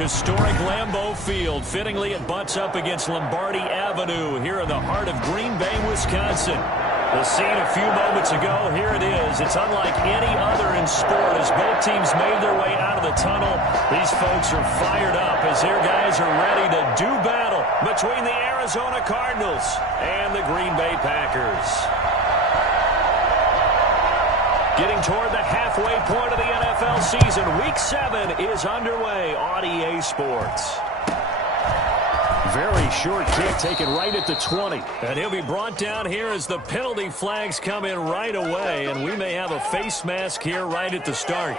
Historic Lambeau Field. Fittingly, it butts up against Lombardi Avenue here in the heart of Green Bay, Wisconsin. The scene a few moments ago, here it is. It's unlike any other in sport as both teams made their way out of the tunnel. These folks are fired up as their guys are ready to do battle between the Arizona Cardinals and the Green Bay Packers. Getting toward the halfway point of the NFL season, Week 7 is underway on EA Sports. Very short kick taken right at the 20. And he'll be brought down here as the penalty flags come in right away. And we may have a face mask here right at the start.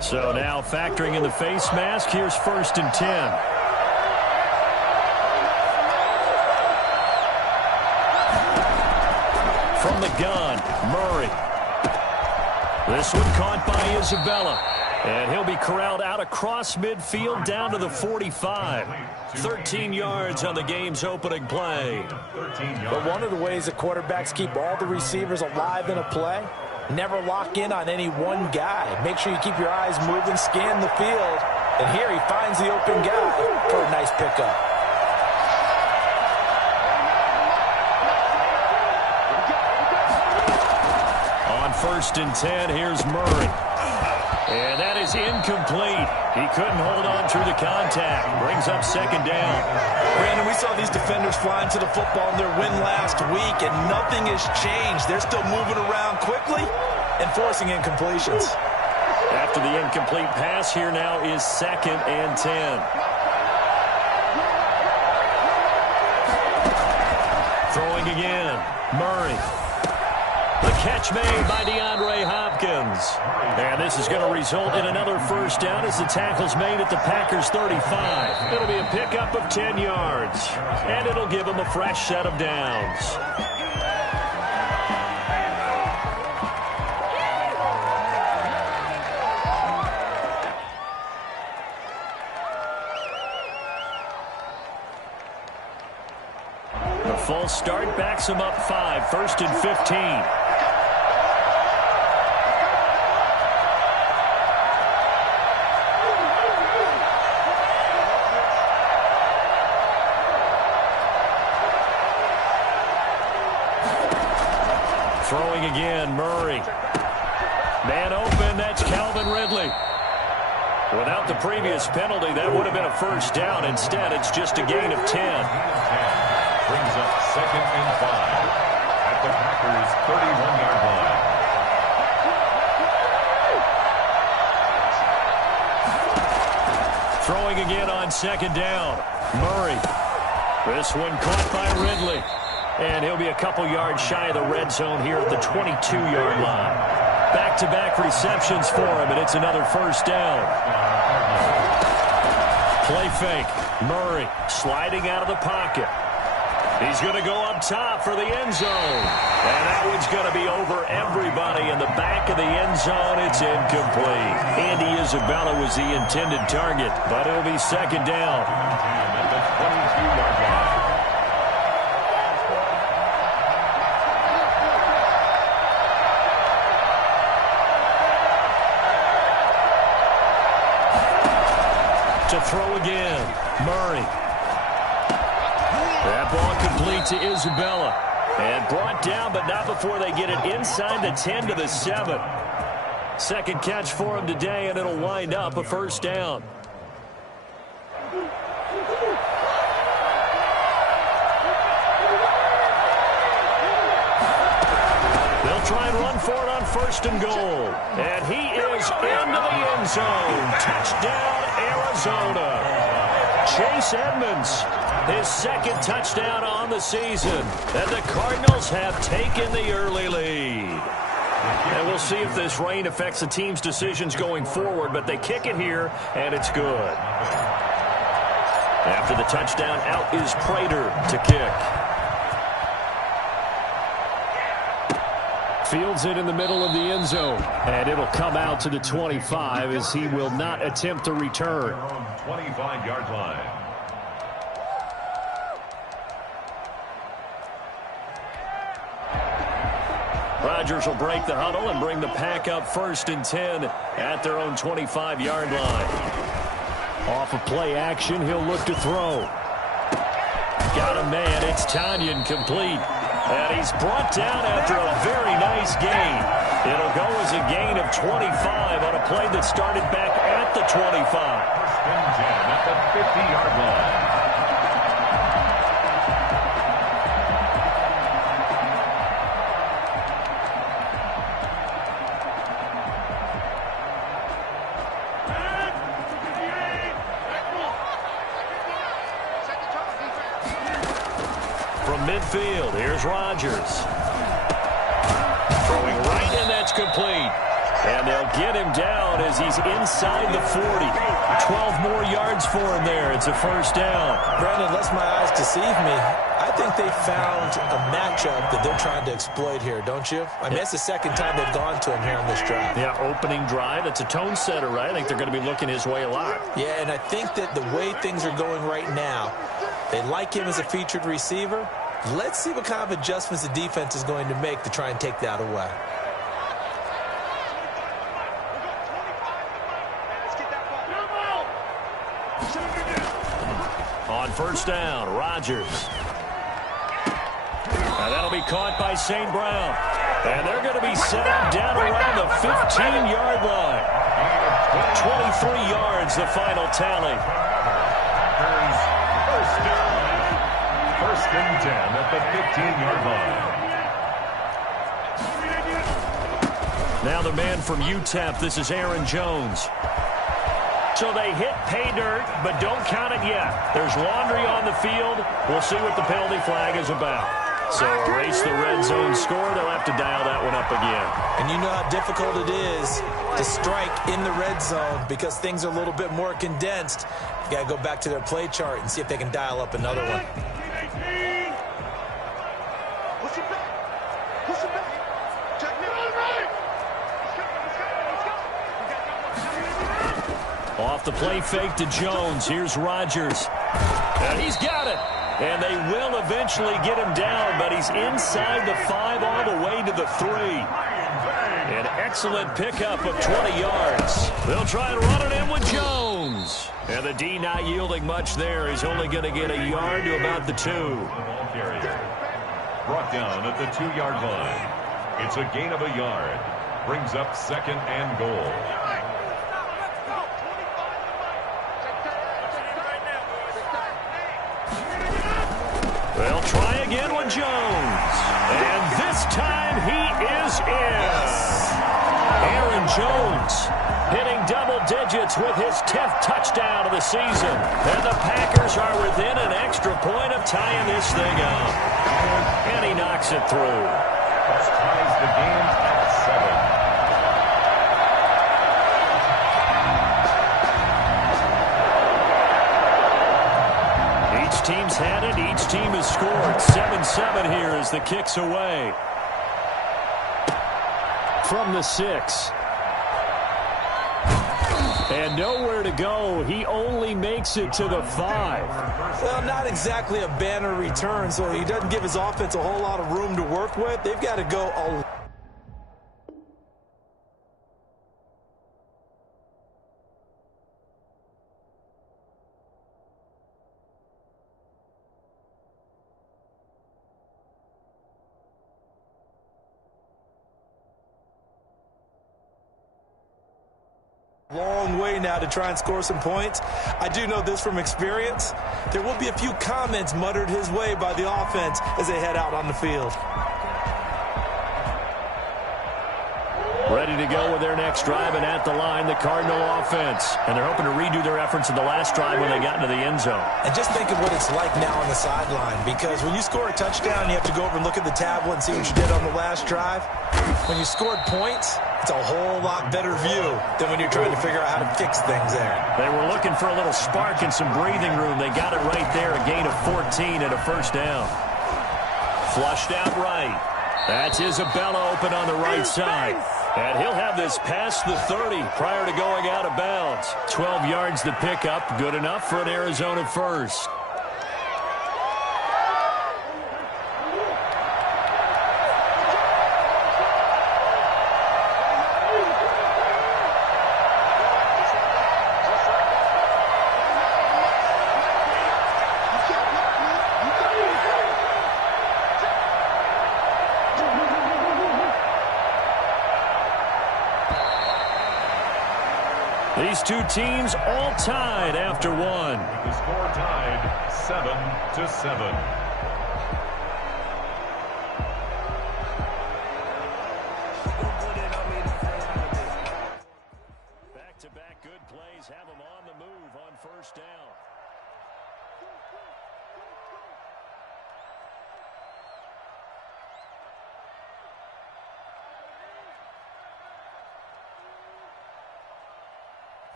So now factoring in the face mask, here's 1st and 10. From the gun, Murray. This one caught by Isabella. And he'll be corralled out across midfield down to the 45. 13 yards on the game's opening play. But one of the ways that quarterbacks keep all the receivers alive in a play, never lock in on any one guy. Make sure you keep your eyes moving, scan the field. And here he finds the open guy for a nice pickup. On 1st and 10, here's Murray. And that is incomplete. He couldn't hold on through the contact. Brings up 2nd down. Brandon, we saw these defenders flying to the football in their win last week, and nothing has changed. They're still moving around quickly and forcing incompletions. After the incomplete pass, here now is 2nd and 10. Throwing again, Murray. The catch made by DeAndre Hopkins. And this is going to result in another 1st down as the tackle's made at the Packers' 35. It'll be a pickup of 10 yards. And it'll give them a fresh set of downs. The false start backs him up 5. 1st and 15. Throwing again, Murray. Man open, that's Calvin Ridley. Without the previous penalty, that would have been a 1st down. Instead, it's just a gain of 10. Brings up 2nd and 5 at the Packers' 31-yard line. Throwing again on 2nd down. Murray. This one caught by Ridley. And he'll be a couple yards shy of the red zone here at the 22-yard line. Back-to-back receptions for him, and it's another 1st down. Play fake. Murray sliding out of the pocket. He's going to go up top for the end zone. And that one's going to be over everybody in the back of the end zone. It's incomplete. Andy Isabella was the intended target, but it'll be 2nd down. At the 22-yard line. To throw again, Murray. That ball complete to Isabella. And brought down, but not before they get it inside the 10 to the 7. 2nd catch for him today, and it'll wind up a 1st down. They'll try and run for it on 1st and goal. And he is into the end zone. Touchdown, Arizona. Chase Edmonds, his 2nd touchdown on the season. And the Cardinals have taken the early lead. And we'll see if this rain affects the team's decisions going forward, but they kick it here, and it's good. After the touchdown, out is Prater to kick. Fields it in the middle of the end zone. And it'll come out to the 25 as he will not attempt to return. 25-yard line. Rodgers will break the huddle and bring the pack up 1st and 10 at their own 25-yard line. Off of play action, he'll look to throw. Got a man. It's Tonyan, complete. And he's brought down after a very nice gain. It'll go as a gain of 25 on a play that started back at the 25. 1st and 10 at the 50-yard line. Midfield, here's Rodgers. Throwing right, and that's complete. And they'll get him down as he's inside the 40. 12 more yards for him there. It's a 1st down. Brandon, unless my eyes deceive me, I think they found a matchup that they're trying to exploit here, don't you? I mean, it's the 2nd time they've gone to him here on this drive. Yeah, opening drive. It's a tone setter, right? I think they're going to be looking his way a lot. Yeah, and I think that the way things are going right now, they like him as a featured receiver. Let's see what kind of adjustments the defense is going to make to try and take that away. On 1st down, Rodgers. Now that'll be caught by St. Brown. And they're going to be set up down around the 15-yard line. 23 yards, the final tally. 1st down. 1st and 10 at the 15-yard line. Now the man from UTEP, this is Aaron Jones. So they hit pay dirt, but don't count it yet. There's laundry on the field. We'll see what the penalty flag is about. So erase the red zone score. They'll have to dial that one up again. And you know how difficult it is to strike in the red zone because things are a little bit more condensed. You got to go back to their play chart and see if they can dial up another one. Off the play fake to Jones. Here's Rodgers. And he's got it. And they will eventually get him down, but he's inside the 5 all the way to the 3. An excellent pickup of 20 yards. They'll try and run it in with Jones. And the D not yielding much there. He's only going to get a yard to about the 2. Brought down at the 2-yard line. It's a gain of a yard. Brings up 2nd and goal. They'll try again with Jones. And this time he is in. Aaron Jones hitting double digits with his 10th touchdown of the season. And the Packers are within an extra point of tying this thing up. And he knocks it through. That ties the game at 7. Each team's had it. Each team has scored. 7-7 here as the kick's away. From the 6. And nowhere to go. He only makes it to the 5. Well, not exactly a banner return, so he doesn't give his offense a whole lot of room to work with. They've got to go a long way now to try and score some points. I do know this from experience. There will be a few comments muttered his way by the offense as they head out on the field. Ready to go with their next drive, and at the line, the Cardinal offense. And they're hoping to redo their efforts in the last drive when they got into the end zone. And just think of what it's like now on the sideline, because when you score a touchdown, you have to go over and look at the tablet and see what you did on the last drive. When you scored points, it's a whole lot better view than when you're trying to figure out how to fix things there. They were looking for a little spark and some breathing room. They got it right there, a gain of 14 and a 1st down. Flushed out right. That's Isabella open on the right side. And he'll have this past the 30 prior to going out of bounds. 12 yards to pick up. Good enough for an Arizona first. These two teams all tied after one. The score tied 7-7. Back-to-back good plays have them on the move on first down.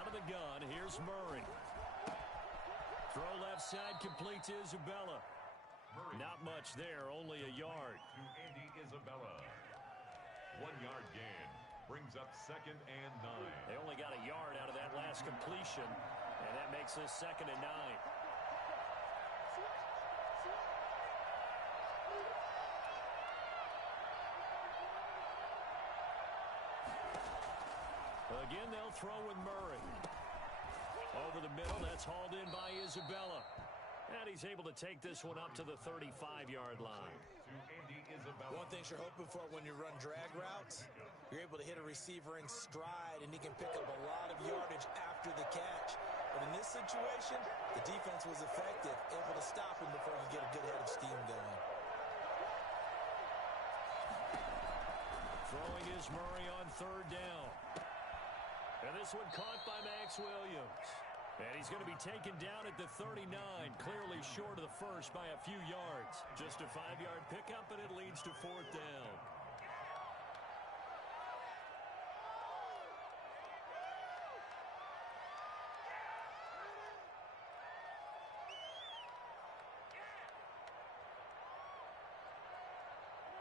Out of the gun, here's Murray. Throw left side, complete to Isabella. Not much there, only a yard. To Andy Isabella. 1 yard gain. Brings up 2nd and 9. They only got a yard out of that last completion, and that makes this 2nd and 9. Again, they'll throw with Murray. Over the middle, that's hauled in by Isabella. And he's able to take this one up to the 35-yard line. To Andy Isabella. One thing you're hoping for when you run drag routes, you're able to hit a receiver in stride, and he can pick up a lot of yardage after the catch. But in this situation, the defense was effective, able to stop him before he could get a good head of steam going. Throwing is Murray on 3rd down. And this one caught by Max Williams. And he's going to be taken down at the 39, clearly short of the first by a few yards. Just a 5-yard pickup, and it leads to 4th down.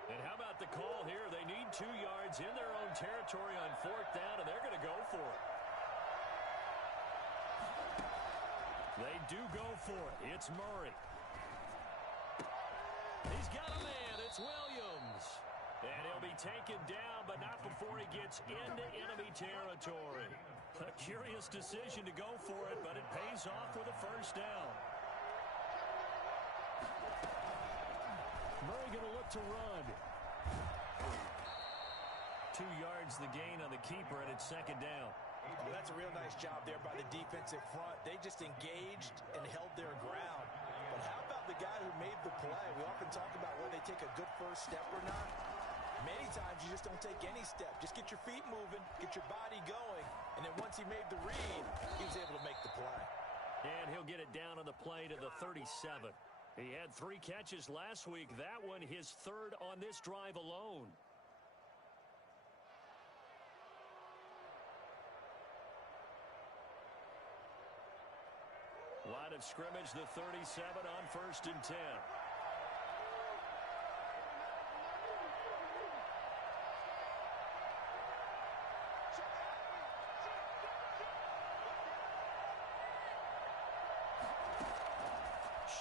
And how about the call here? They need 2 yards in their own territory on 4th down, and they're going to go for it. They do go for it. It's Murray. He's got a man. It's Williams. And he'll be taken down, but not before he gets into enemy territory. A curious decision to go for it, but it pays off with a 1st down. Murray going to look to run. 2 yards the gain on the keeper, and it's 2nd down. Well, that's a real nice job there by the defensive front. They just engaged and held their ground. But how about the guy who made the play? We often talk about whether they take a good first step or not. Many times you just don't take any step. Just get your feet moving, get your body going, and then once he made the read, he was able to make the play. And he'll get it down on the play to the 37. He had 3 catches last week. That one his 3rd on this drive alone. Line of scrimmage, the 37 on 1st and 10.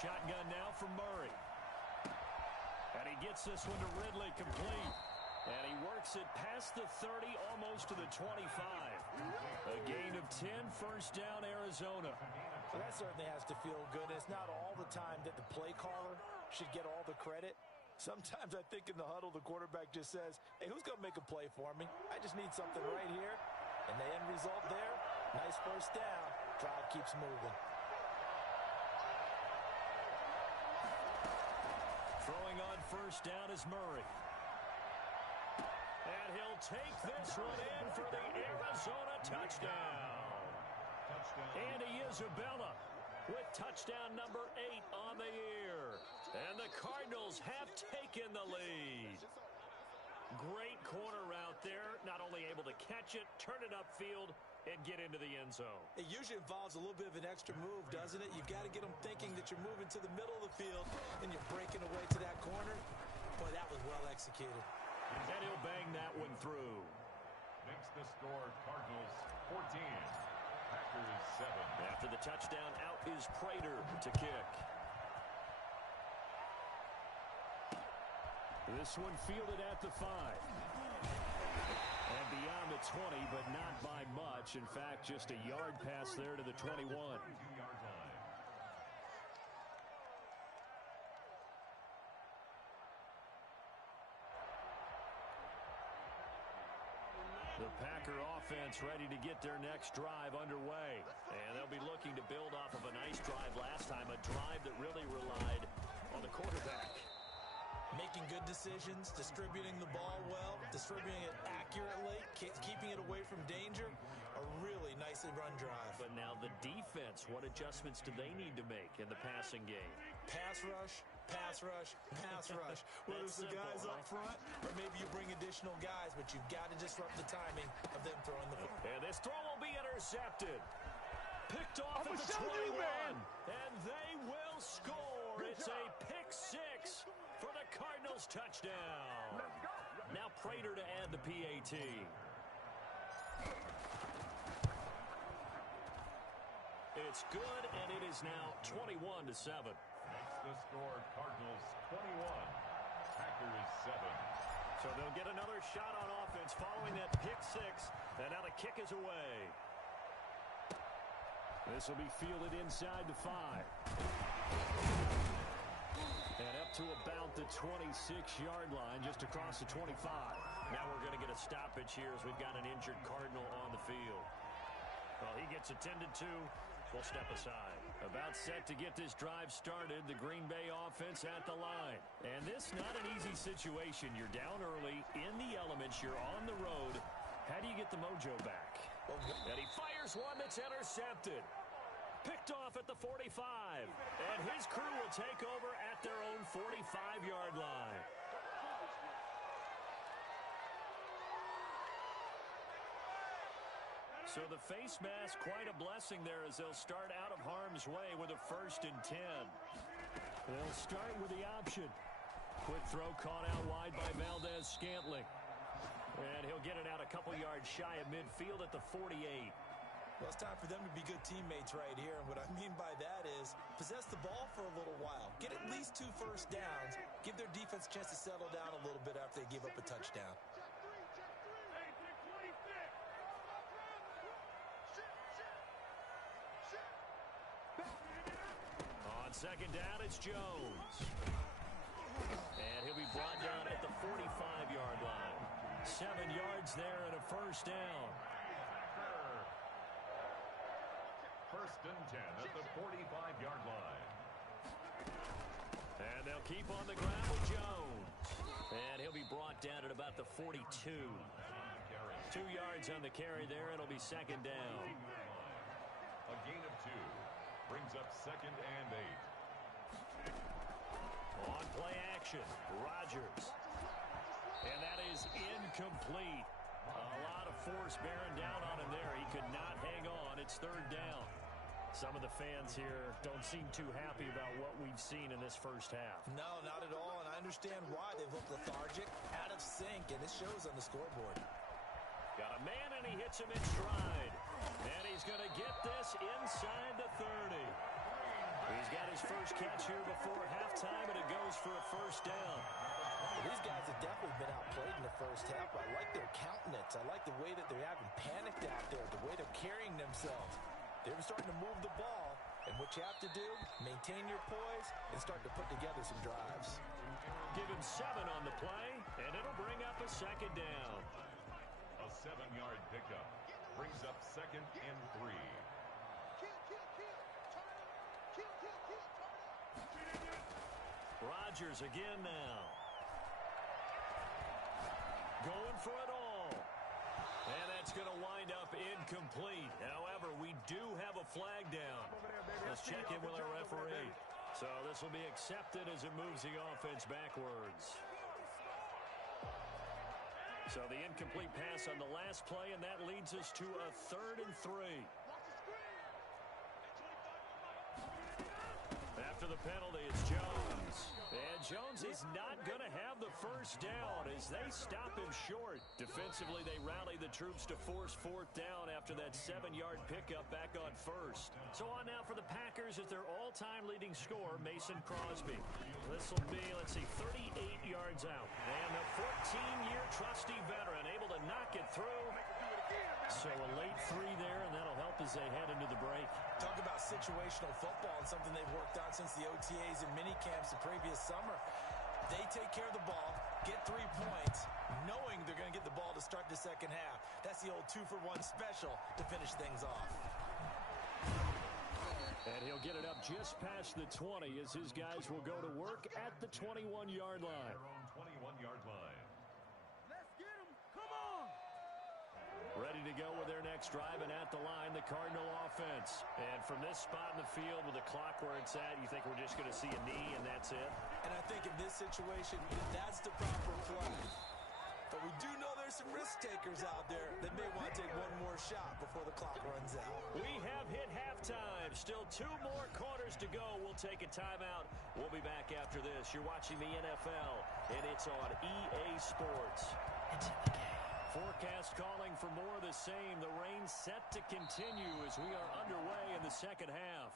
Shotgun now from Murray. And he gets this one to Ridley complete. And he works it past the 30, almost to the 25. A gain of 10, 1st down, Arizona. Well, that certainly has to feel good. It's not all the time that the play caller should get all the credit. Sometimes I think in the huddle, the quarterback just says, hey, who's going to make a play for me? I just need something right here. And the end result there, nice 1st down. Drive keeps moving. Throwing on 1st down is Murray. And he'll take this one in for the Arizona touchdown. Andy Isabella with touchdown number 8 on the year. And the Cardinals have taken the lead. Great corner route there. Not only able to catch it, turn it upfield, and get into the end zone. It usually involves a little bit of an extra move, doesn't it? You've got to get them thinking that you're moving to the middle of the field and you're breaking away to that corner. Boy, that was well executed. And he'll bang that one through. Makes the score Cardinals 14. Packers 7. After the touchdown, out is Prater to kick. This one fielded at the 5. And beyond the 20, but not by much. In fact, just a yard pass there to the 21. 2-yard line. The Packer offense ready to get their next drive underway. And they'll be looking to build off of a nice drive last time, a drive that really relied on the quarterback. Making good decisions, distributing the ball well, distributing it accurately, keeping it away from danger. A really nicely run drive. But now the defense, what adjustments do they need to make in the passing game? Pass rush, pass rush, pass rush. Whether it's the guys up front or maybe you bring additional guys, but you've got to disrupt the timing of them throwing the football. And this throw will be intercepted. Picked off at the 21. And they will score. It's a pick six for the Cardinals touchdown. Now Prater to add the PAT. It's good, and it is now 21-7. Makes the score Cardinals 21, Packers 7. So they'll get another shot on offense following that pick six. And now the kick is away. This will be fielded inside the 5. And up to about the 26-yard line, just across the 25. Now we're going to get a stoppage here as we've got an injured Cardinal on the field. Well, he gets attended to. We'll step aside. About set to get this drive started. The Green Bay offense at the line. And this not an easy situation. You're down early, in the elements. You're on the road. How do you get the mojo back? And he fires one that's intercepted. Picked off at the 45. And his crew will take over at their own 45-yard line. So the face mask, quite a blessing there as they'll start out of harm's way with a 1st and 10. They'll start with the option. Quick throw caught out wide by Valdez-Scantling. And he'll get it out a couple yards shy of midfield at the 48. Well, it's time for them to be good teammates right here. And what I mean by that is possess the ball for a little while. Get at least 2 first downs. Give their defense a chance to settle down a little bit after they give up a touchdown. On second down, it's Jones. And he'll be brought down at the 45-yard line. 7 yards there and a 1st down. 1st and 10 at the 45-yard line. And they'll keep on the ground with Jones. And he'll be brought down at about the 42. 2 yards on the carry there. It'll be 2nd down. A gain of 2. Brings up 2nd and 8. On play action, Rodgers. And that is incomplete. A lot of force bearing down on him there. He could not hang on. It's 3rd down. Some of the fans here don't seem too happy about what we've seen in this first half. No, not at all, and I understand why. They've looked lethargic, out of sync, and it shows on the scoreboard. Got a man, and he hits him in stride. And he's going to get this inside the 30. He's got his first catch here before halftime, and it goes for a 1st down. Well, these guys have definitely been outplayed in the first half. I like their countenance. I like the way that they haven't panicked out there, the way they're carrying themselves. They're starting to move the ball, and what you have to do, maintain your poise and start to put together some drives. Give him 7 on the play, and it'll bring up a 2nd down. A 7-yard pickup brings up 2nd and 3. Rodgers again now. Going for it all. And that's going to wind up incomplete. However, we do have a flag down. Let's check in with our referee. So this will be accepted as it moves the offense backwards. So the incomplete pass on the last play, and that leads us to a 3rd and 3. After the penalty, it's Jones. And Jones is not going to have the 1st down as they stop him short. Defensively, they rally the troops to force 4th down after that 7-yard pickup back on 1st. So on now for the Packers is their all-time leading scorer, Mason Crosby. This will be, 38 yards out. And the 14-year trusty veteran able to knock it through. So a late 3 there, and that'll help as they head into the break. Talk about situational football and something they've worked on since the OTAs and mini camps the previous summer. They take care of the ball, get 3 points, knowing they're going to get the ball to to start the second half. That's the old 2-for-1 special to finish things off. And he'll get it up just past the 20 as his guys will go to work at the 21-yard line. 21-yard line. Let's get him. Come on. Ready to go with their next drive, and at the line, the Cardinal offense. And from this spot in the field with the clock where it's at, you think we're just going to see a knee and that's it? And I think in this situation, that's the proper play. But we do know there's some risk takers out there that may want to take one more shot before the clock runs out. We have hit halftime. Still 2 more quarters to go. We'll take a timeout. We'll be back after this. You're watching the NFL, and it's on EA Sports. It's in the game. Forecast calling for more of the same. The rain set to continue as we are underway in the second half.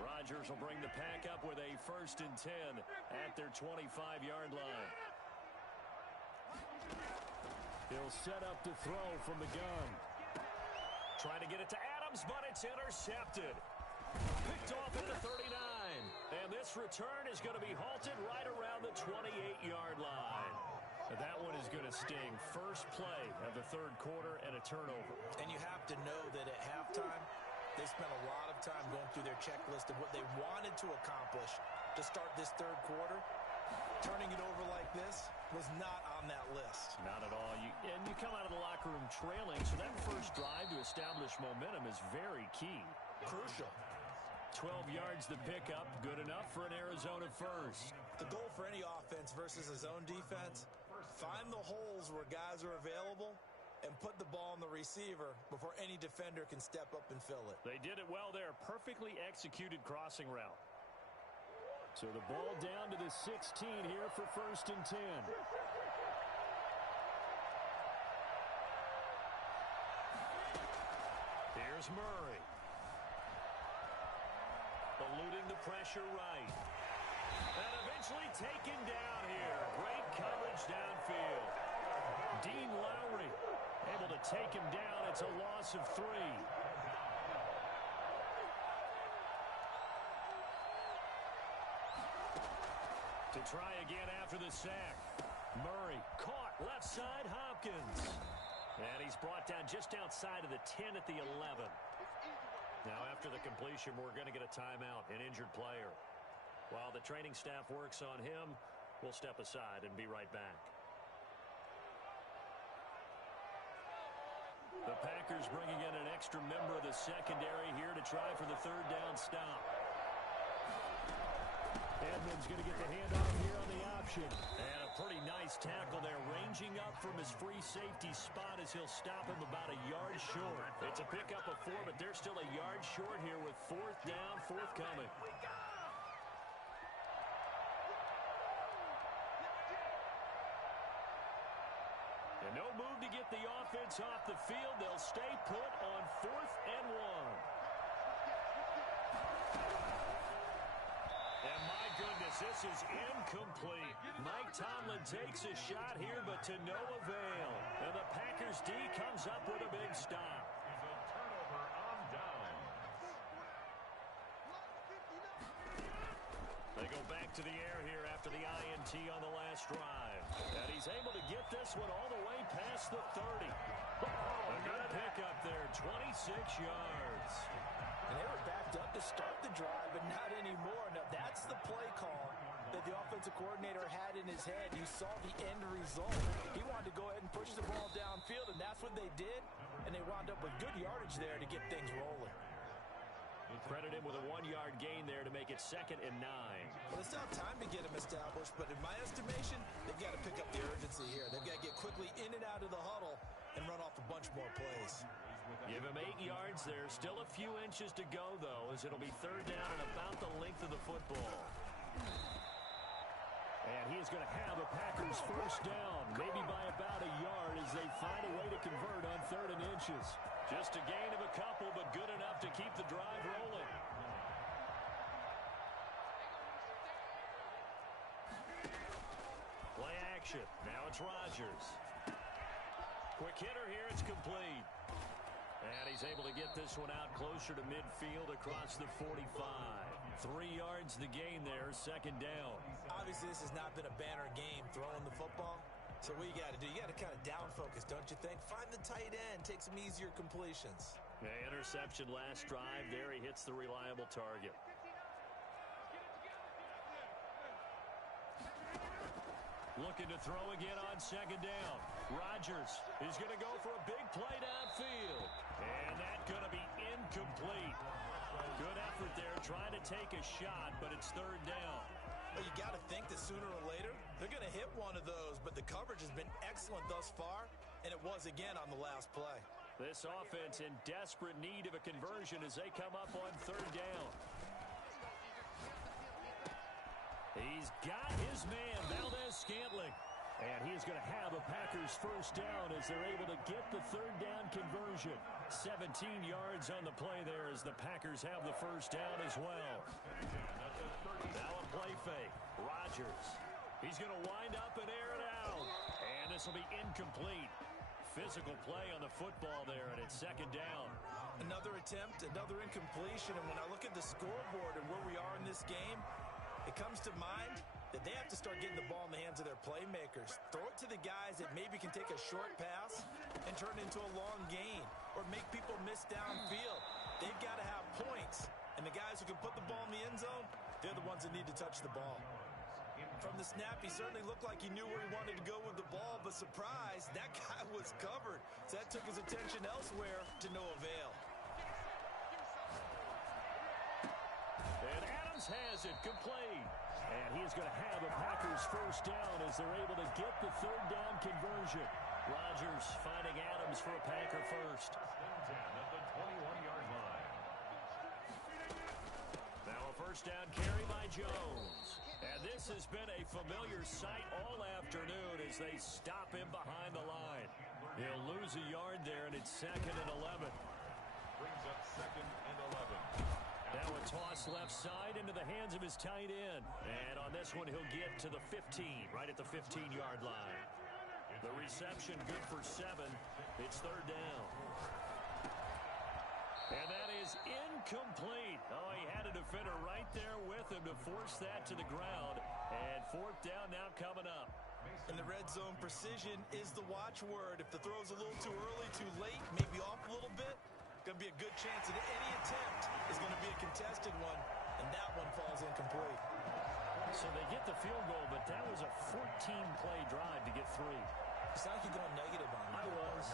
Rodgers will bring the pack up with a 1st and 10 at their 25-yard line. He'll set up to throw from the gun. Trying to get it to Adams, but it's intercepted. Picked off at the 39. And this return is going to be halted right around the 28-yard line. That one is going to sting. First play of the 3rd quarter and a turnover. And you have to know that at halftime, they spent a lot of time going through their checklist of what they wanted to accomplish to start this 3rd quarter. Turning it over like this was not on that list. Not at all. And you come out of the locker room trailing, so that first drive to establish momentum is very key. Crucial. 12 yards to pick up. Good enough for an Arizona first. The goal for any offense versus a zone defense, find the holes where guys are available and put the ball on the receiver before any defender can step up and fill it. They did it well there. Perfectly executed crossing route. So the ball down to the 16 here for 1st and 10. Here's Murray. Eluding the pressure right. And eventually taken down here. Great coverage downfield. Dean Lowry able to take him down. It's a loss of 3. To try again after the sack. Murray caught left side Hopkins. And he's brought down just outside of the 10 at the 11. Now after the completion, we're going to get a timeout, an injured player. While the training staff works on him, we'll step aside and be right back. The Packers bringing in an extra member of the secondary here to try for the 3rd down stop. Edmonds going to get the handoff here on the option. And a pretty nice tackle there, ranging up from his free safety spot as he'll stop him about a yard short. It's a pickup of 4, but they're still a yard short here with 4th down, forthcoming. And no move to get the offense off the field. They'll stay put on 4th and 1. And my goodness, this is incomplete. Mike Tomlin takes a shot here, but to no avail. And the Packers D comes up with a big stop. It's a turnover on downs. They go back to the air here after the INT on the last drive. And he's able to get this one all the way past the 30. A good pickup there, 26 yards. And they were backed up to start the drive, but not anymore. Now, that's the play call that the offensive coordinator had in his head. You saw the end result. He wanted to go ahead and push the ball downfield, and that's what they did. And they wound up with good yardage there to get things rolling. Credit him with a 1-yard gain there to make it 2nd and 9. Well, they still have time to get him established, but in my estimation, they've got to pick up the urgency here. They've got to get quickly in and out of the huddle and run off a bunch more plays. Give him 8 yards there. Still a few inches to go, though, as it'll be 3rd down and about the length of the football. And he is going to have the Packers 1st down, maybe by about a yard as they find a way to convert on 3rd and inches. Just a gain of a couple, but good enough to keep the drive rolling. Play action. Now it's Rodgers. Quick hitter here. It's complete. And he's able to get this one out closer to midfield across the 45. 3 yards to gain there, second down. Obviously, this has not been a banner game throwing the football. So what you got to do, you got to kind of down focus, don't you think? Find the tight end, take some easier completions. Yeah, interception last drive. There he hits the reliable target. Looking to throw again on second down. Rodgers is going to go for a big play downfield. And that's going to be incomplete. Good effort there trying to take a shot, but it's third down. Well, you got to think that sooner or later they're going to hit one of those, but the coverage has been excellent thus far, and it was again on the last play. This offense in desperate need of a conversion as they come up on third down. He's got his man, Valdez-Scantling. And he's going to have a Packers first down as they're able to get the third down conversion. 17 yards on the play there as the Packers have the first down as well. Now a play fake. Rodgers. He's going to wind up and air it out. And this will be incomplete. Physical play on the football there, and it's second down. Another attempt, another incompletion. And when I look at the scoreboard and where we are in this game, it comes to mind that they have to start getting the ball in the hands of their playmakers. Throw it to the guys that maybe can take a short pass and turn it into a long gain or make people miss downfield. They've got to have points. And the guys who can put the ball in the end zone, they're the ones that need to touch the ball. From the snap, he certainly looked like he knew where he wanted to go with the ball, but surprise, that guy was covered. So that took his attention elsewhere to no avail. And Adams has it, complete. And he's going to have a Packers first down as they're able to get the third down conversion. Rodgers finding Adams for a Packer first. 10 at the 21-yard line. Now a first down carry by Jones. And this has been a familiar sight all afternoon as they stop him behind the line. He'll lose a yard there, and it's 2nd and 11. Brings up 2nd and 11. Now a toss left side into the hands of his tight end. And on this one, he'll get to the 15, right at the 15-yard line. The reception good for 7. It's third down. And that is incomplete. Oh, he had a defender right there with him to force that to the ground. And fourth down now coming up. In the red zone, precision is the watchword. If the throw's a little too early, too late, maybe off a little bit, going to be a good chance that any attempt is going to be a contested one, and that one falls incomplete. So they get the field goal, but that was a 14-play drive to get 3. It sounds like you're going negative on me. I was.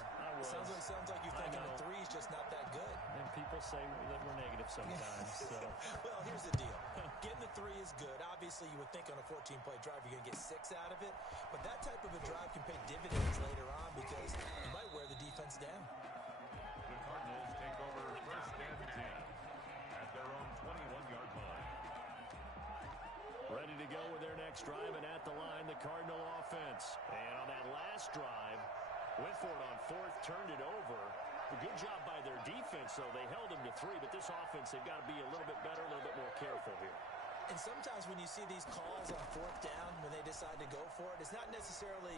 Sounds like you're thinking the 3 is just not that good. And people say that we're negative sometimes. So. Well, here's the deal. Getting the 3 is good. Obviously, you would think on a 14-play drive you're going to get 6 out of it. But that type of a drive can pay dividends later on because you might wear the defense down. The Cardinals take over first and 10 at their own 21-yard line. Ready to go with their next drive, and at the line, the Cardinal offense. And on that last drive, went for it on 4th, turned it over. A good job by their defense, though. They held them to 3, but this offense, they've got to be a little bit better, a little bit more careful here. And sometimes when you see these calls on 4th down, when they decide to go for it, it's not necessarily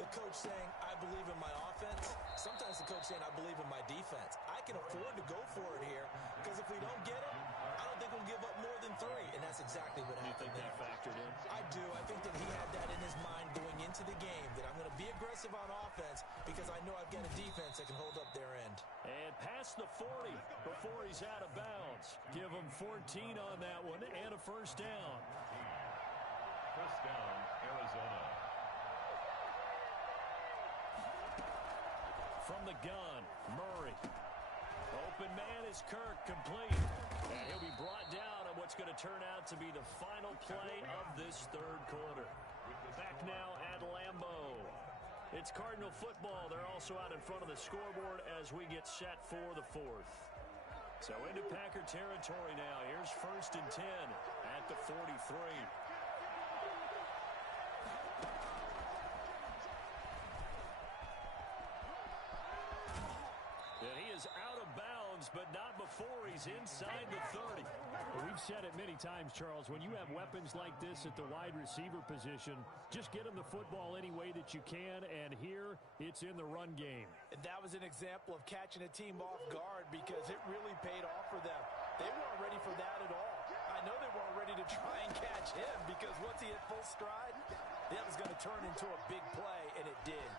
the coach saying, I believe in my offense. Sometimes the coach saying, I believe in my defense. I can afford to go for it here because if we don't get it, I don't think we'll give up more than 3. And that's exactly what happened there. You think that factored in? I do. I think that he had that in his mind going into the game, that I'm going to be aggressive on offense because I know I've got a defense that can hold up their end. And past the 40 before he's out of bounds. Give him 14 on that one and a first down. First down, Arizona. From the gun, Murray. Open man is Kirk, complete. And he'll be brought down on what's going to turn out to be the final play of this third quarter. Back now at Lambeau. It's Cardinal football. They're also out in front of the scoreboard as we get set for the 4th. So into Packer territory now. Here's 1st and 10 at the 43. And he is out of bounds but not before he's inside the 30. Well, we've said it many times, Charles, when you have weapons like this at the wide receiver position, just get them the football any way that you can, and here it's in the run game. And that was an example of catching a team off guard because it really paid off for them. They weren't ready for that at all. I know they weren't ready to try and catch him because once he hit full stride, that was going to turn into a big play, and it did.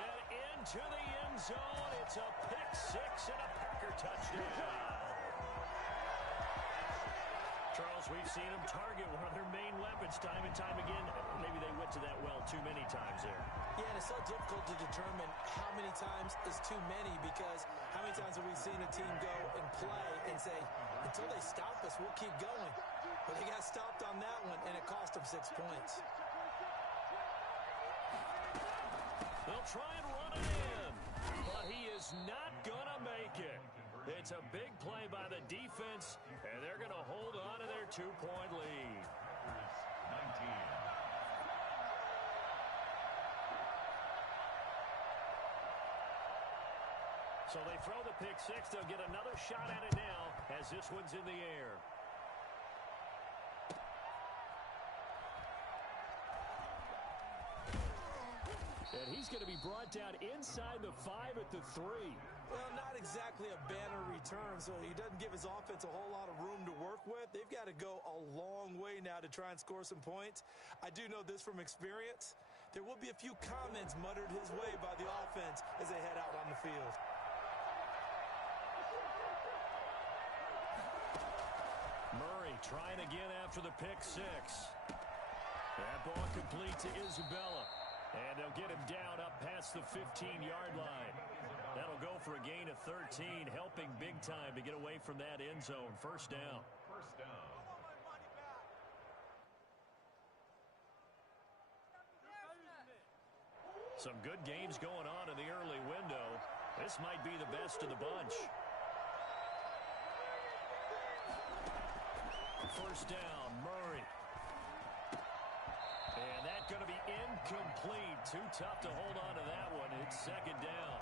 And into the end zone, it's a pick six and a Packer touchdown. Charles, we've seen them target one of their main weapons time and time again. Maybe they went to that well too many times there. Yeah, and it's so difficult to determine how many times is too many because how many times have we seen a team go and play and say, until they stop us, we'll keep going. But they got stopped on that one, and it cost them 6 points. They'll try and run it in, but he is not going to make it. It's a big play by the defense, and they're going to hold on to their 2-point lead. 19. So they throw the pick six. They'll get another shot at it now as this one's in the air. And he's going to be brought down inside the 5 at the 3. Well, not exactly a banner return, so he doesn't give his offense a whole lot of room to work with. They've got to go a long way now to try and score some points. I do know this from experience. There will be a few comments muttered his way by the offense as they head out on the field. Murray trying again after the pick six. That ball complete to Isabella. And they'll get him down up past the 15-yard line. That'll go for a gain of 13, helping big time to get away from that end zone. First down. First down. Some good games going on in the early window. This might be the best of the bunch. First down, Murray. And that's going to be incomplete. Too tough to hold on to that one. It's second down.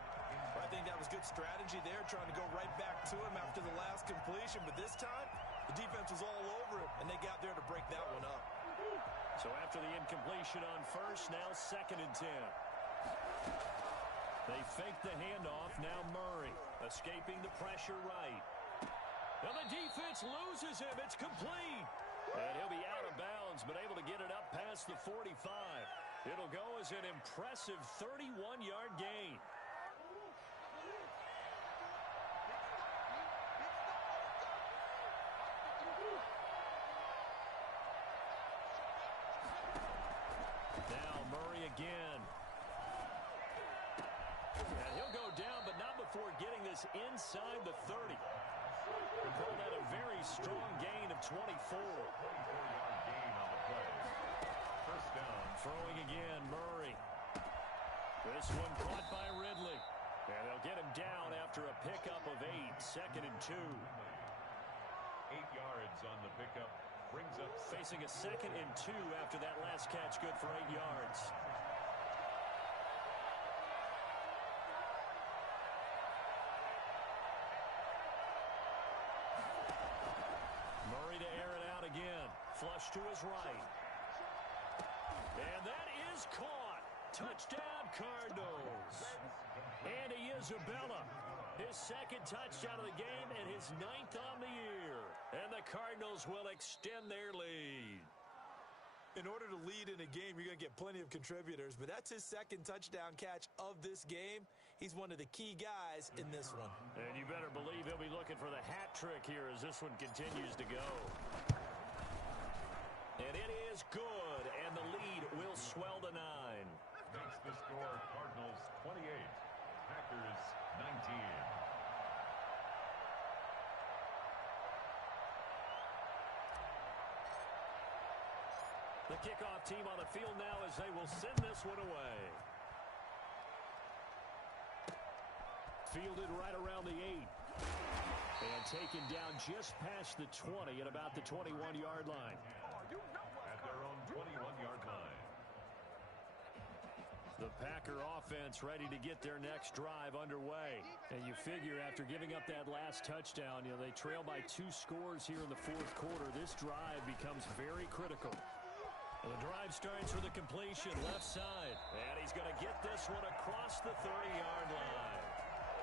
I think that was good strategy there, trying to go right back to him after the last completion. But this time, the defense was all over him, and they got there to break that one up. So after the incompletion on first, now second and 10. They fake the handoff. Now Murray escaping the pressure right. Now the defense loses him. It's complete. And he'll be out of bounds, but able to get it up past the 45. It'll go as an impressive 31-yard gain. Now Murray again. And he'll go down, but not before getting this inside the 30. We call that a very strong gain of 24. 24-yard gain on the play. First down. Throwing again, Murray. This one caught by Ridley. And they'll get him down after a pickup of 8. Second and 2. 8 yards on the pickup. Brings up Facing a second and 2 after that last catch, good for 8 yards. Murray to air it out again. Flush to his right. And that is caught. Touchdown, Cardinals. Andy Isabella, his second touchdown of the game and his 9th on the year. And the Cardinals will extend their lead. In order to lead in a game, you're going to get plenty of contributors, but that's his second touchdown catch of this game. He's one of the key guys in this one. And you better believe he'll be looking for the hat trick here as this one continues to go. And it is good, and the lead will swell to 9. makes the score Cardinals 28, Packers 19. The kickoff team on the field now as they will send this one away. Fielded right around the 8. And taken down just past the 20 at about the 21-yard line. At their own 21-yard line. The Packer offense ready to get their next drive underway. And you figure after giving up that last touchdown, they trail by 2 scores here in the fourth quarter. This drive becomes very critical. The drive starts with a completion left side. And he's going to get this one across the 30-yard line.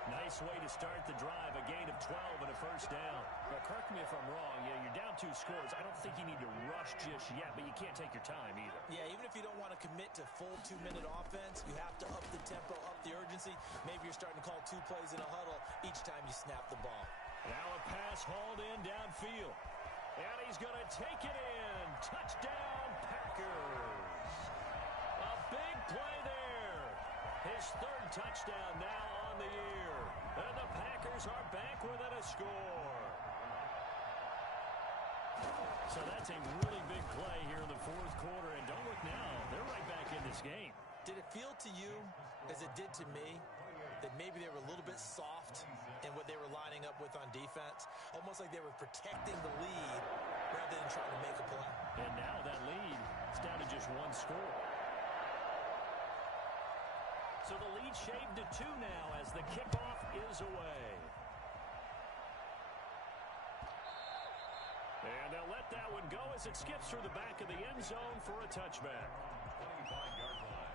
Nice way to start the drive, a gain of 12 and a first down. But correct me if I'm wrong, you're down 2 scores. I don't think you need to rush just yet, but you can't take your time either. Yeah, even if you don't want to commit to full 2-minute offense, you have to up the tempo, up the urgency. Maybe you're starting to call 2 plays in a huddle each time you snap the ball. Now a pass hauled in downfield. And he's going to take it in. Touchdown, Packers. A big play there. His 3rd touchdown now on the year. And the Packers are back within a score. So that's a really big play here in the fourth quarter. And don't look now. They're right back in this game. Did it feel to you, as it did to me, that maybe they were a little bit soft in what they were lining up with on defense? Almost like they were protecting the lead rather than trying to make a play. And now that lead is down to just 1 score. So the lead shaved to 2 now as the kickoff is away. And they'll let that one go as it skips through the back of the end zone for a touchback. 25-yard line.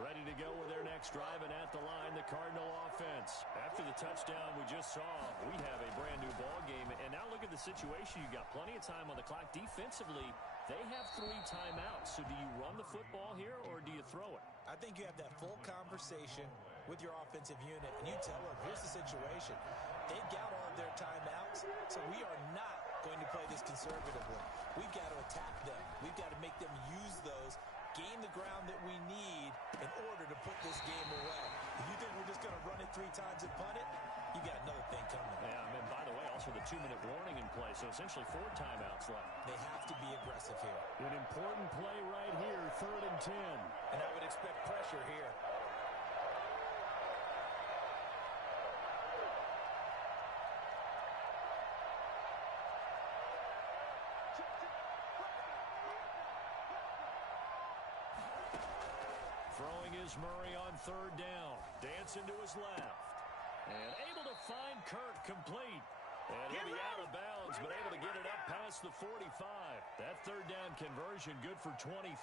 Ready to go with their next drive, and at the line, the Cardinal offense. After the touchdown we just saw, we have a brand-new ball game. And now look at the situation. You got plenty of time on the clock. Defensively, they have 3 timeouts. So do you run the football here, or do you throw it? I think you have that full conversation with your offensive unit, and you tell them, here's the situation. They've got all of their timeouts, so we are not going to play this conservatively. We've got to attack them. We've got to make them use those, gain the ground that we need in order to put this game away. If you think we're just going to run it 3 times and punt it, you got another thing coming. Yeah, and by the way, also the 2-minute warning in play, so essentially 4 timeouts left. They have to be aggressive here. An important play right here, 3rd and 10. And I would expect pressure here. Throwing is Murray on 3rd down. Dancing to his left. And able to find Kirk complete. And he'll be out of bounds, but able to get it up past the 45. That 3rd down conversion good for 23.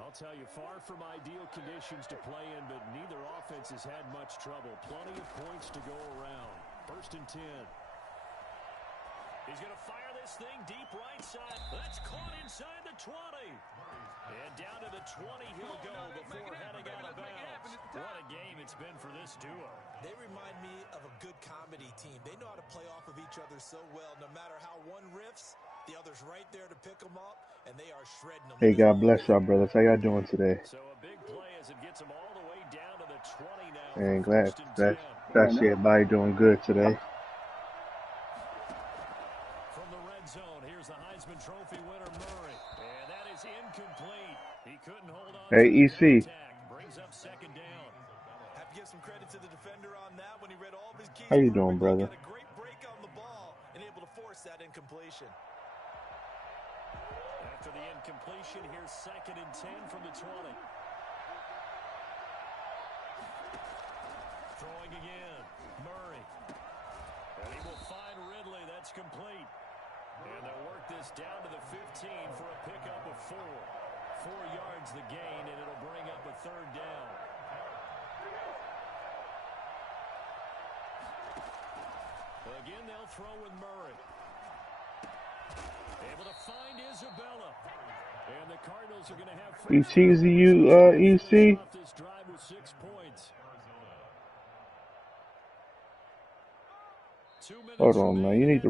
I'll tell you, far from ideal conditions to play in, but neither offense has had much trouble. Plenty of points to go around. 1st and 10. He's going to fire this thing deep right side. That's caught inside the 20. And down to the 20 he'll go before heading out of bounds. What a game it's been for this duo. They remind me of a good comedy team. They know how to play off of each other so well. No matter how one riffs, the other's right there to pick them up, and they are shredding them. Hey, God bless y'all, brothers. How y'all doing today? So a big play as it gets them all the way down to the 20 now. And glad that everybody doing good today. From the red zone, here's the Heisman Trophy winner, Murray. And that is incomplete. He couldn't hold on. Hey, EC. Brings up 2nd down. Have to give some credit to the defender on that when he read all of his keys. How you doing, brother? Got a great break on the ball and able to force that incompletion. After the incompletion, here's 2nd and 10 from the 20. Throwing again, Murray. And he will find Ridley. That's complete. And they'll work this down to the 15 for a pickup of 4. 4 yards the gain, and it'll bring up a 3rd down. Again, they'll throw with Murray. Able to find Isabella. And the Cardinals are going to have... You teasing you, EC? This drive with 6 points. Hold on, man. You need to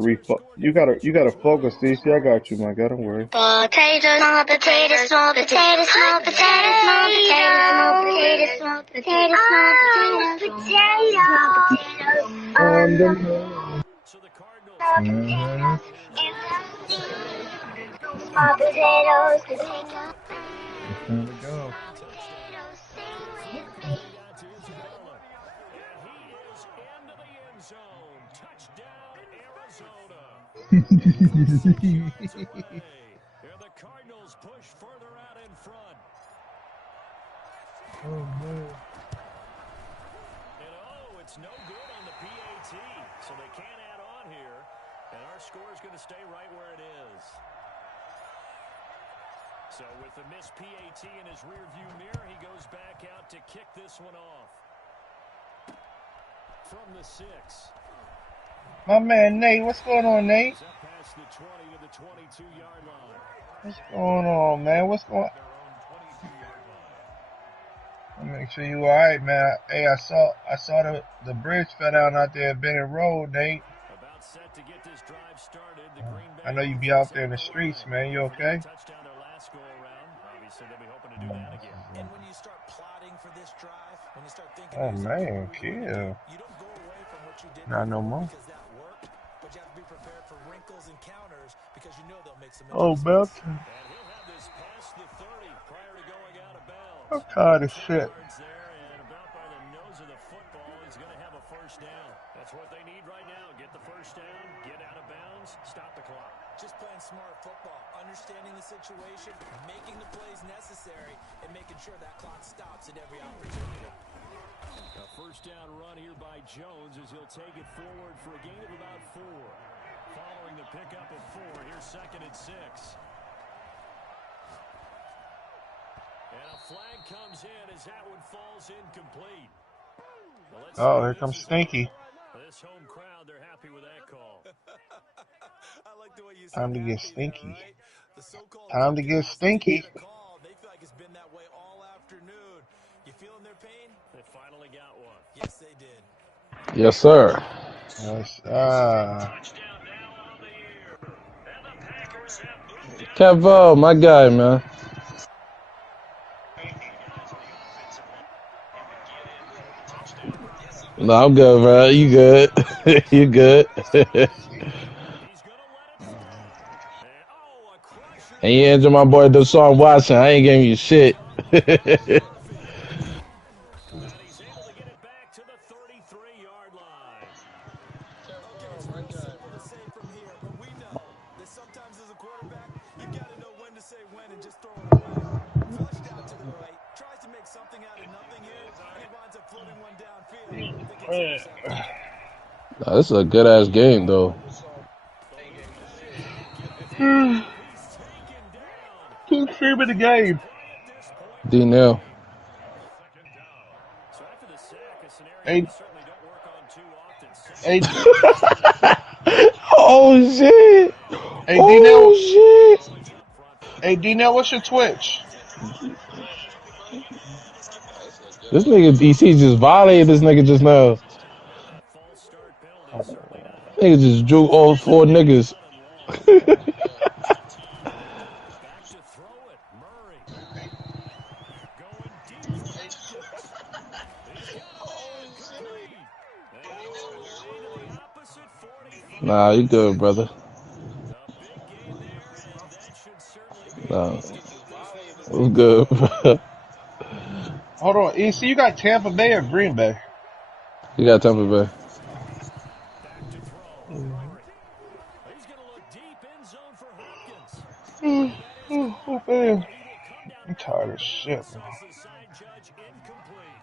you gotta focus, EC. I got you, my God. Don't worry. Potatoes, small potatoes, small potatoes, small potatoes, small potatoes, small potatoes, small potatoes, small potatoes, On the So the Cardinals... small potatoes, potatoes. There we go. And he is into the end zone. Touchdown, Arizona. And the Cardinals push further out in front. Oh man. And it's no good on the PAT, so they can't add on here. And our score is going to stay right where it is. So with the missed PAT in his rearview mirror, he goes back out to kick this one off. From the 6. My man Nate, what's going on, Nate? Up past the 20 to the 22-yard line. What's going on, man? What's going on? Make sure you alright, man. Hey, I saw the bridge fell down out there at Bennett Road, Nate. About set to get this drive started. The Green Bay I know you be out there in the streets, man. You okay? touchdown their last go around. Obviously, they'll be hoping to do that again. And when you start plotting for this drive, when you start thinking, Oh man, kill. you don't go away from what you did Not no more. because that worked, but you have to be prepared for wrinkles and counters because you know they'll make some Oh, adjustments. Belton. And he'll have this past the 30 prior to going out of bounds. I'm tired of shit. Yards there, and about by the nose of the football, he's going to have a first down. That's what they need right now. Get the first down, get out of bounds, stop the clock. Just playing smart football, understanding the situation, making the plays necessary, and making sure that clock stops at every opportunity. A first down run here by Jones as he'll take it forward for a gain of about 4. Following the pickup of 4, here's 2nd and 6. And a flag comes in as that one falls incomplete. Oh, here comes Stinky. This home crowd, they're happy with that call. I like the way you Time to said get happy there, stinky. right? The so-called Time to get stinky. call, they feel like it's been that way all afternoon. You feeling their pain? They finally got one. Yes, they did. Yes, sir. Yes, Kevo, my guy, man. No, I'm good, bro. You good? You good? And you injured my boy Deshaun Watson. I ain't giving you shit. He's able to get it back to the 33-yard line. Okay, it's real simple to say from here, but we know that sometimes as a quarterback, you got to know when to say when and just throw it away. Flushed out to the right, tries to make something out of nothing here, and he winds up floating one downfield. Nah, this is a good ass game, though. Who's streaming the game? D-Nail. So after the sack, a scenario Hey, certainly don't work on too often. hey, Oh, shit. hey, Oh, D-Nell. shit. Hey, D-Nell, what's your Twitch? This nigga DC just violated this nigga just now. Nigga just drew all 4 niggas. Back to throw it. Murray. Going deep for Hopkins. He's got it complete. And all the way to the opposite 45. Nah, you good, brother. A big gain there, and that should certainly be Nah, enough to keep this it was good, bro. Hold on, EC, you got Tampa Bay or Green Bay? You got Tampa Bay. back to throw. Murray. He's going to look deep in zone for Hopkins. Oh, man. I'm tired of shit, man. Says the side judge incomplete.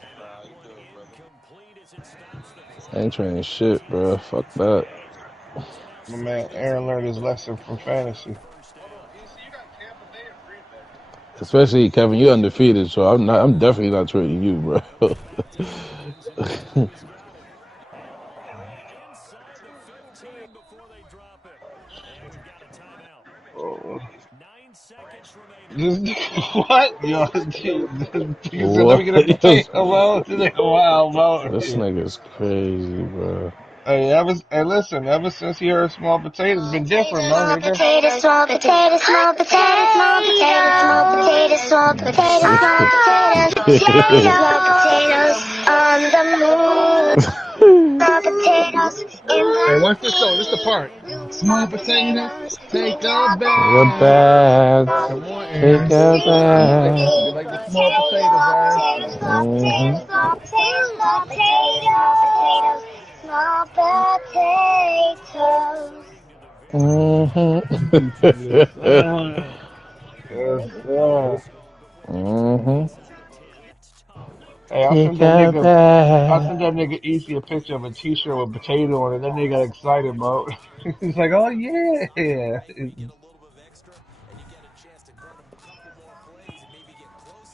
And that one incomplete as it stops the I ain't training shit, bro. Fuck that. My man Aaron learned his lesson from fantasy. Especially Kevin, you undefeated, so I'm definitely not trading you, bro. inside the 15 before they drop it. And we've got a timeout. Oh. 9 seconds remaining. What? Yo, so let me get a What? potato. Wow, This bro. nigga's crazy, bro. Hey, listen, ever since he heard small potatoes, been different, man. Small potatoes, small potatoes, small potatoes, small potatoes, small potatoes, small potatoes, small potatoes, small potatoes on the moon. Small potatoes in the Hey, watch this though. This is the part. Small potatoes, take a Go bath. back. Come on, Take Aaron. a back. You like the small potatoes, Aaron? small potatoes, small potatoes, small potatoes, small potatoes, small potatoes. Yes, sir. Yes, sir. Hey, Take a I sent bath. that nigga Easy a picture of a t-shirt with potato on it. That nigga got excited, bro. He's like, oh yeah.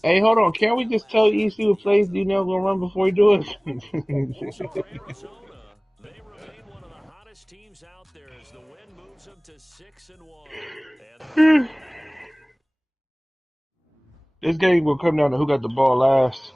Hey, hold on. Can't we just tell EC what plays D-Nail gonna run before he do it? Also for Arizona, they remain one of the hottest teams out there as the win moves them to 6-1. And This game will come down to who got the ball last.